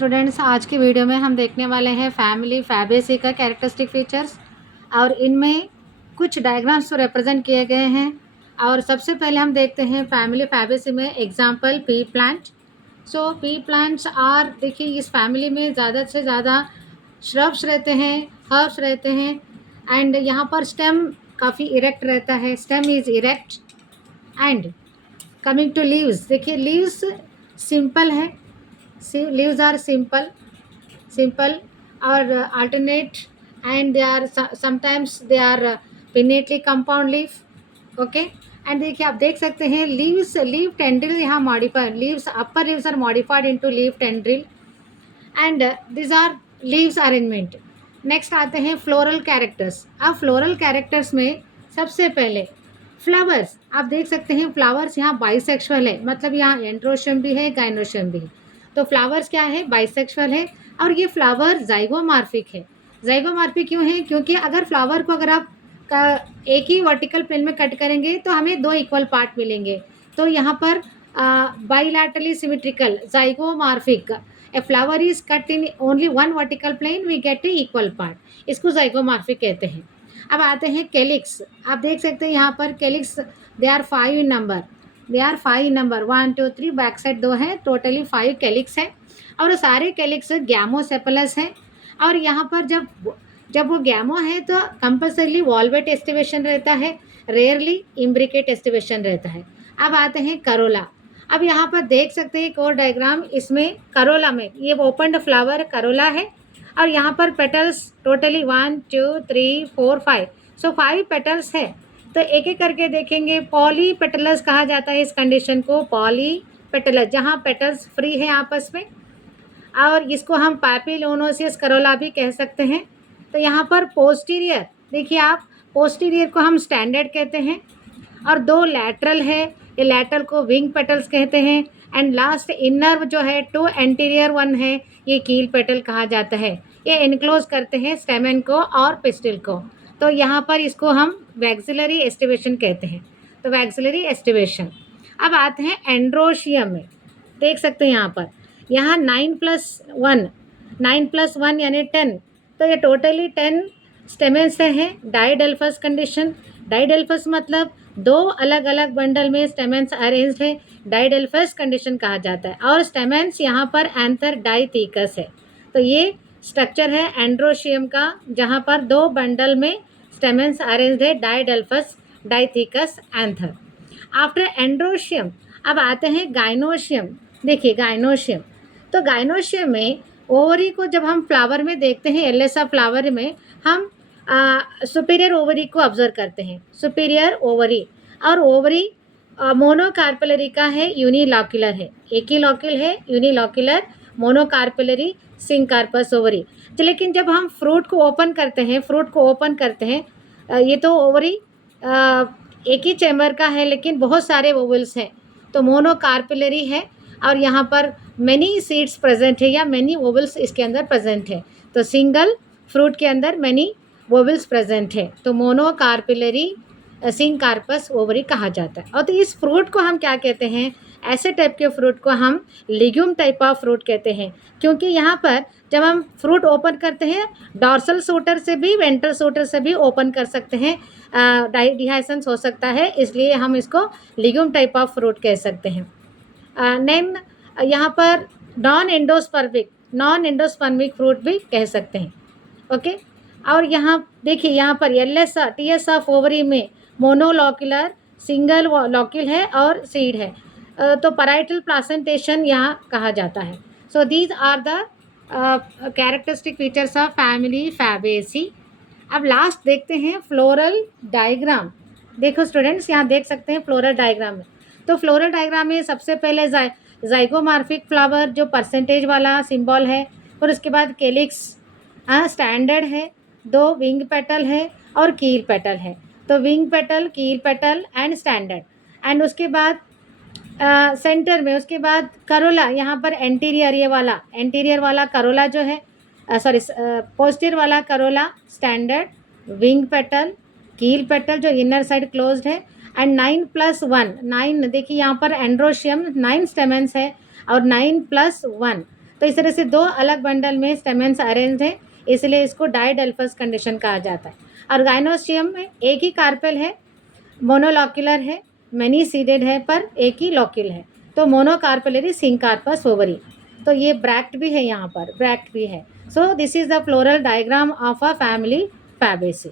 Students, आज की video में हम देखने वाले हैं फैमिली फैबेसी का कैरेक्टरिस्टिक फीचर्स और इनमें कुछ डायग्राम्स तो रिप्रेजेंट किए गए हैं। और सबसे पहले हम देखते हैं फैमिली फैबेसी में example pea plant. So pea plants are, देखिए इस फैमिली में ज़्यादा से ज़्यादा श्रब्स रहते हैं, हर्ब्स रहते हैं एंड यहाँ पर स्टेम काफ़ी इरेक्ट रहता है, stem is erect. And coming to leaves, देखिए लीव्स सिंपल है, leaves are simple or alternate, and they are sometimes they are pinnately compound leaf. Okay and देखिए आप देख सकते हैं लीव टेंड्रिल यहाँ modified, leaves upper leaves are modified into leaf tendril and this are leaves arrangement. Next आते हैं floral characters. अब floral characters में सबसे पहले फ्लावर्स, आप देख सकते हैं फ्लावर्स यहाँ बाइसेक्सुअल है, मतलब यहाँ एंड्रोशियम भी है, गाइनोशियम भी है। तो फ्लावर्स क्या है, बाइसेक्सुअल है और ये फ्लावर जाइगोमॉर्फिक है। जाइगोमॉर्फिक क्यों है, क्योंकि अगर फ्लावर को अगर आप एक ही वर्टिकल प्लेन में कट करेंगे तो हमें दो इक्वल पार्ट मिलेंगे। तो यहाँ पर bilaterally symmetrical zygomorphic, a flower is cut in only one vertical plane, we get a equal part, इसको जाइगोमॉर्फिक कहते हैं। अब आते हैं कैलिक्स। आप देख सकते हैं यहाँ पर calyx they are 5 in number, 1 2 3 back side 2 है, टोटली 5 कैलिक्स है और सारे कैलिक्स गैमोसेपलस है। और यहाँ पर जब वो गैमो है तो कंपल्सरीली वॉल्वेट एस्टिवेशन रहता है, रेयरली इम्ब्रिकेट एस्टिवेशन रहता है। अब आते हैं करोला। अब यहाँ पर देख सकते हैं एक और डायग्राम, इसमें करोला में ये ओपन्ड फ्लावर करोला है और यहाँ पर पेटल्स टोटली 1 2 3 4 5, सो 5 पेटल्स है। तो एक एक करके देखेंगे। पॉली पेटलस कहा जाता है इस कंडीशन को, पॉली पेटलस, जहाँ पेटल्स फ्री है आपस में, और इसको हम पैपिलोनोसियस करोला भी कह सकते हैं। तो यहाँ पर पोस्टीरियर, देखिए आप पोस्टीरियर को हम स्टैंडर्ड कहते हैं और 2 लैटरल है, ये लैटरल को विंग पेटल्स कहते हैं एंड लास्ट इनर जो है 2 एंटीरियर 1 है, ये कील पेटल कहा जाता है। ये इनक्लोज करते हैं स्टेमन को और पिस्टिल को। तो यहाँ पर इसको हम वैक्सिलरी एस्टिवेशन कहते हैं, तो वैक्सिलरी एस्टिवेशन। अब आते हैं एंड्रोशियम में, देख सकते हैं यहाँ 9+1 यानी 10, तो ये टोटली 10 स्टेमेंस से हैं। डाइडेल्फस कंडीशन, डाइडेल्फस मतलब 2 अलग अलग बंडल में स्टेमेंस अरेंज्ड है, डाइडेल्फस कंडीशन कहा जाता है। और स्टेमेंस यहाँ पर एंथर डाइथीकस है, तो ये स्ट्रक्चर है एंड्रोशियम का, जहाँ पर 2 बंडल में स्टेमेंस अरेंज्ड है, डाइडेल्फस, डाइथीकस, एंथर। आफ्टर एंड्रोशियम अब आते हैं गाइनोशियम। देखिए गाइनोशियम, तो गाइनोशियम में ओवरी को जब हम फ्लावर में देखते हैं, एलेसा फ्लावर में हम सुपीरियर ओवरी को ऑब्जर्व करते हैं, सुपीरियर ओवरी। और ओवरी मोनोकार्पेलरी का है, यूनिलॉक्यूलर है, एक ही लॉक्यूल है, यूनिलॉक्यूलर मोनोकार्पेलरी सिंकार्पस ओवरी। लेकिन जब हम फ्रूट को ओपन करते हैं, ये तो ओवरी एक ही चैम्बर का है लेकिन बहुत सारे ओवल्स हैं, तो मोनोकार्पेलरी है और यहाँ पर मैनी सीड्स प्रेजेंट है या मैनी ओवल्स इसके अंदर प्रेजेंट है। तो सिंगल फ्रूट के अंदर मैनी ओवल्स प्रेजेंट है, तो मोनोकार्पेलरी सिंकार्पस ओवरी कहा जाता है। और तो इस फ्रूट को हम क्या कहते हैं, ऐसे टाइप के फ्रूट को हम लिग्यूम टाइप ऑफ फ्रूट कहते हैं, क्योंकि यहाँ पर जब हम फ्रूट ओपन करते हैं डॉर्सल शूटर से भी वेंट्रल शूटर से भी ओपन कर सकते हैं, डिहाइसेंस हो सकता है, इसलिए हम इसको लिग्यूम टाइप ऑफ फ्रूट कह सकते हैं। नेम यहाँ पर नॉन एंडोस्पर्मिक फ्रूट भी कह सकते हैं। ओके, और यहाँ देखिए यहाँ पर टीएस ऑफ ओवरी में मोनोलॉक्यूलर सिंगल लॉक्यूल है और सीड है, तो पैराइटल प्लासेंटेशन यहाँ कहा जाता है। So these are the characteristic features of family Fabaceae. अब लास्ट देखते हैं फ्लोरल डायग्राम। देखो स्टूडेंट्स, यहाँ देख सकते हैं फ्लोरल डायग्राम में, तो फ्लोरल डायग्राम में सबसे पहले जाइगोमॉर्फिक फ्लावर जो परसेंटेज वाला सिंबल है, और उसके बाद कैलिक्स स्टैंडर्ड है, 2 विंग पेटल है और कील पेटल है, तो विंग पेटल, कील पेटल एंड स्टैंडर्ड। एंड उसके बाद सेंटर में उसके बाद करोला, यहाँ पर एंटीरियर वाला करोला जो है, पोस्टीरियर वाला करोला स्टैंडर्ड, विंग पेटल, कील पेटल जो इनर साइड क्लोज्ड है एंड 9+1, 9 देखिए यहाँ पर एंड्रोशियम 9 स्टेमेंस है और 9+1 तो इस तरह से 2 अलग बंडल में स्टेमेंस अरेंज्ड है, इसलिए इसको डाइडेल्फस कंडीशन कहा जाता है। और गाइनोस्टियम में एक ही कार्पेल है, मोनोलॉक्यूलर है, मैनी सीडेड है, पर एक ही लॉक्यूल है, तो मोनोकार्पेलरी सिंकार्पस ओवरी। तो ये ब्रैक्ट भी है, यहाँ पर ब्रैक्ट भी है। So this is the floral diagram of a family Fabaceae.